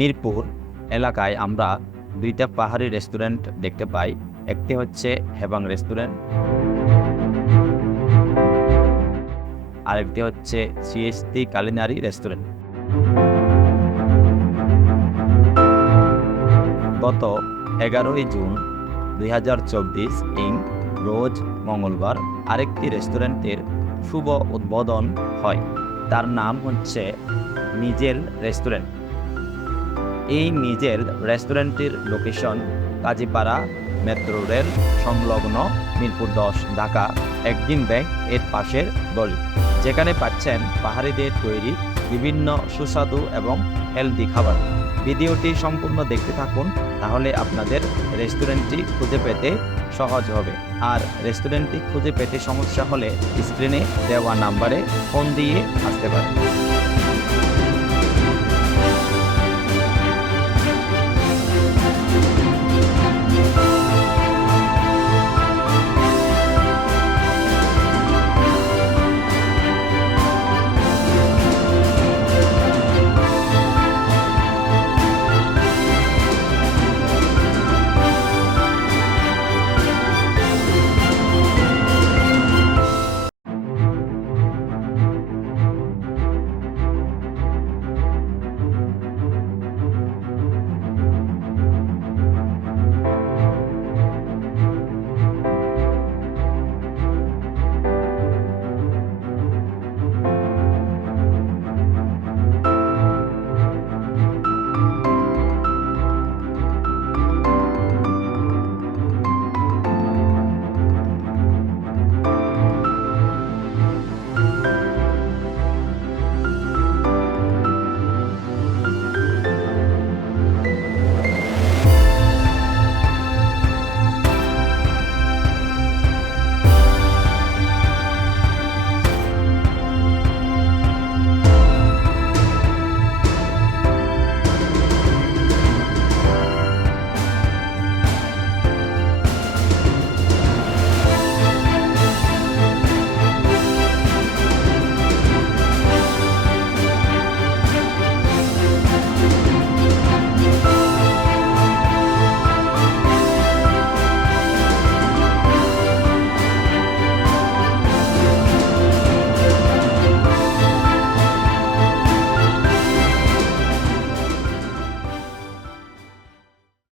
মিরপুর এলাকায় আমরা দুইটা পাহাড়ি রেস্টুরেন্ট দেখতে পাই। একটি হচ্ছে হেবাং রেস্টুরেন্ট, আরেকটি হচ্ছে সিএসটি কালিনারি রেস্টুরেন্ট। গত 11ই জুন 2024 ইং রোজ মঙ্গলবার আরেকটি রেস্টুরেন্টের শুভ উদ্বোধন হয়। তার নাম হচ্ছে মিজেল রেস্টুরেন্ট। এই মিজেল রেস্টুরেন্টের লোকেশন কাজীপাড়া মেট্রো রেল সংলগ্ন মিরপুর 10 ঢাকা এক্সিম ব্যাংক এর পাশের গলি, যেখানে পাচ্ছেন পাহাড়িদের তৈরি বিভিন্ন সুস্বাদু এবং হেলদি খাবার। ভিডিওটি সম্পূর্ণ দেখতে থাকুন, তাহলে আপনাদের রেস্টুরেন্টটি খুঁজে পেতে সহজ হবে। আর রেস্টুরেন্টটি খুঁজে পেতে সমস্যা হলে স্ক্রিনে দেওয়া নাম্বারে ফোন দিয়ে আসতে পারেন।